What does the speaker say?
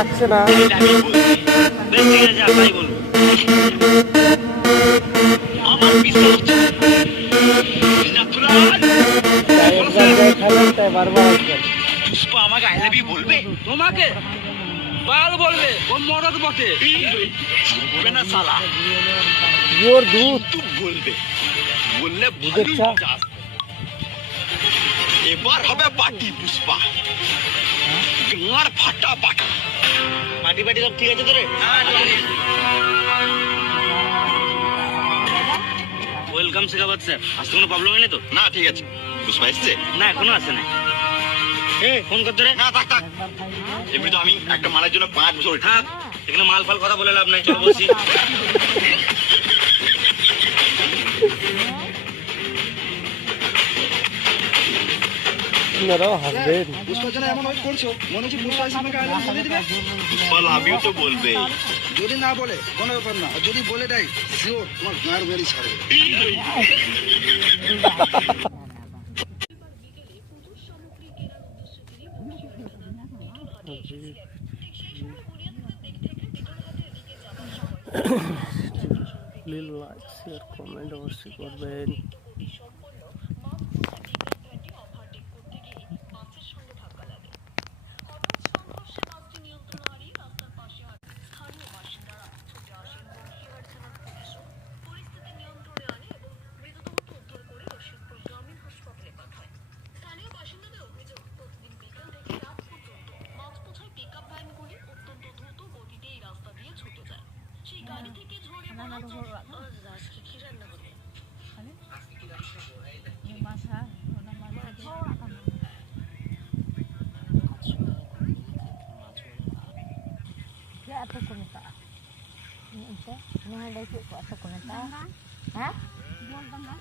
থাকছে না। বেশ ঠিক আছে, আপনাই বলুন। আমার বিশ্বাস হচ্ছে না। এক জায়গায় খেলেন তাই বারবার আসবেন। পুষ্পা আমাকে আই লাভ ইউ বলবে? তোমাকে বাল বলবে, ও মরদ বটে। বলবে না শালা, পিওর দুধ। তুই বলবে, বললে দুধের ভালোই চা। মজা আসবে। এবার হবে পার্টি পুষ্পা, গাঁড় ফাটা পার্টি। পার্টি পার্টি সব ঠিক আছে তোরে? ওয়েলকাম শেখাবাদ স্যার, আসতে কোনো প্রবলেম হয়নি তো? না ঠিক আছে। পুষ্পা এসছে? না এখনো আসে না। ফোন করতে রে? না থাক থাক, এমনি তো আমি একটা মালের জন্য 5 বছর থাক, এখানে মাল ফাল কথা বলে লাভ নাই, চল বসি। আপনারাও হাসবেন। পুষ্পার জন্য এমন ওয়েট করছো, মনে হচ্ছে পুষ্পা এসে আমাকে আই লাভ ইউ বলে দিবে। পুষ্পা লাভ ইউ তো বলবে। যদি না বলে কোনো ব্যাপার না, আর যদি বলে দেয় শিওর তোমার গাঁড় বেরি ছাড়বে। প্লিজ লাইক শেয়ার কমেন্ট অবশ্যই করবেন। Apa kunta? Ini ada itu apa kunta? Hah? Buang tangga.